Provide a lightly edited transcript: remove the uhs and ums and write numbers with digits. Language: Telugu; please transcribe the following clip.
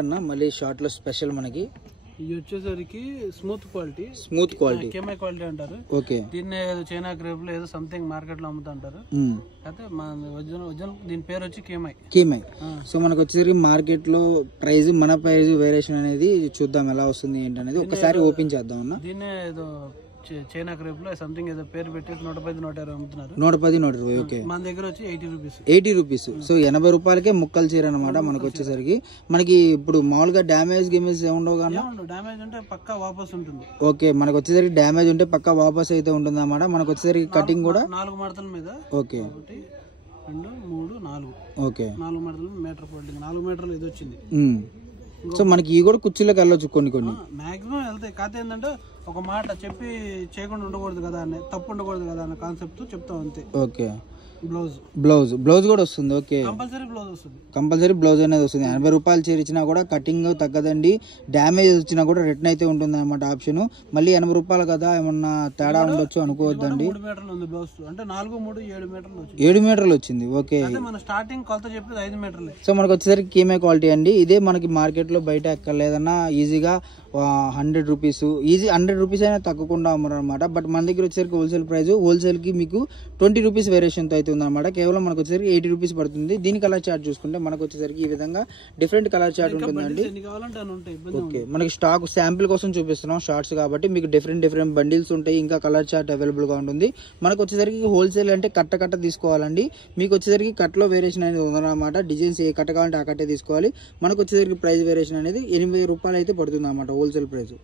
అన్న మళ్ళీ షార్ట్ లో స్పెషల్ మనకి ఇది వచ్చేసరికి స్మూత్ క్వాలిటీ కేమై క్వాలిటీ అంటారు. ఓకే, దీన్ని చైనా క్రేప్ లో ఏదో సంథింగ్ మార్కెట్ లో అమ్ముతా అంటారు. అయితే మన ఒరిజినల్ దీని పేరు వచ్చి కేమై. సో మనకు వచ్చేసరికి మార్కెట్ లో ప్రైస్ మన ప్రైస్ వేరియేషన్ అనేది చూద్దాం ఎలా వస్తుంది ఏంటనేది ఒకసారి ఓపెన్ చేద్దాం అన్న. దీన్నే ఏదో చైనా క్రేప్ లో సంథింగ్ ఏదో పేరు పెట్టేసి 110, 120 అమ్ముతున్నారు. 110, 120. ఓకే, మన దగ్గర వచ్చి 80 రూపీస్. సో 80 రూపాయలకే ముక్కలు చీర అనమాట. మనకు వచ్చేసరికి మనకి ఇప్పుడు మామూలుగా డ్యామేజ్ ఉండవు కదా. డ్యామేజ్ ఉంటే పక్కా వాపస్ ఉంటుంది. ఓకే, మనకు వచ్చేసరికి డ్యామేజ్ ఉంటే పక్కా వాపస్ అయితే ఉంటుంది అన్నమాట. మనకు వచ్చేసరికి కటింగ్ కూడా 4 మడతల మీద. ఓకే, 1, 2, 3, 4. ఓకే, 4 మడతలు మీటర్ క్వాలిటీ. 4 మీటర్లు ఇది వచ్చింది. సో మనకి ఈ కూడా కుర్చీలోకి వెళ్ళొచ్చు కొన్ని మాక్సిమం వెళ్తాయి. కాకపోతే ఏంటంటే ఒక మాట చెప్పి చేయకుండా ఉండకూడదు కదా అని, తప్పు ఉండకూడదు కదా అన్న కాన్సెప్ట్ చెప్తాం అంతే. ఓకే, బ్లౌజ్ కూడా వస్తుంది. ఓకే, కంపల్సరీ బ్లౌజ్ అనేది వస్తుంది. 80 రూపాయలు చీర ఇచ్చినా కూడా కటింగ్ తగ్గదండి. డ్యామేజ్ వచ్చినా కూడా రిటర్న్ అయితే ఉంటుంది అనమాట ఆప్షన్. మళ్ళీ 80 రూపాయలు కదా ఏమన్నా తేడా ఉండొచ్చు అనుకోవద్దండి. 7 మీటర్లు వచ్చింది. ఓకే, స్టార్టింగ్ కొలత చెప్పేది 5 మీటర్లు. సో మనకు వచ్చేసరికి కేమై క్వాలిటీ అండి. ఇదే మనకి మార్కెట్ లో బయట ఎక్కర్లేదన్నా ఈజీగా 100 రూపీస్ 100 రూపీస్ అయినా తగ్గకుండా అమ్మరు అనమాట. బట్ మన దగ్గర వచ్చేసరికి హోల్సేల్ ప్రైస్, హోల్సేల్ కి మీకు 20 రూపీస్ వేరియేషన్ తో అయితే ఉందన్నమాట. కేవలం మనకు వచ్చేసరికి 80 రూపీస్ పడుతుంది. దీని కలర్ చార్ట్ చూసుకుంటే మనకు వచ్చేసరికి ఈ విధంగా డిఫరెంట్ కలర్ చార్ట్ ఉంటుందండి. ఓకే, మనకి స్టాక్ శాంపిల్ కోసం చూపిస్తున్నాం షార్ట్స్ కాబట్టి మీకు డిఫరెంట్ బండిల్స్ ఉంటాయి. ఇంకా కలర్ చార్ట్ అవైలబుల్ గా ఉంటుంది. మనకు వచ్చేసరికి హోల్సేల్ అంటే కట్ట తీసుకోవాలండి. మీకు వచ్చేసరికి కట్లో వేరియేషన్ అనేది ఉందన్నమాట. డిజైన్స్ ఏ కట్ట కావాలంటే ఆ కట్టే తీసుకోవాలి. మనకు వచ్చేసరికి ప్రైస్ వేరియేషన్ అనేది 80 రూపాయలు అయితే పడుతుంది అన్నమాట హోల్సేల్ ప్రైస్.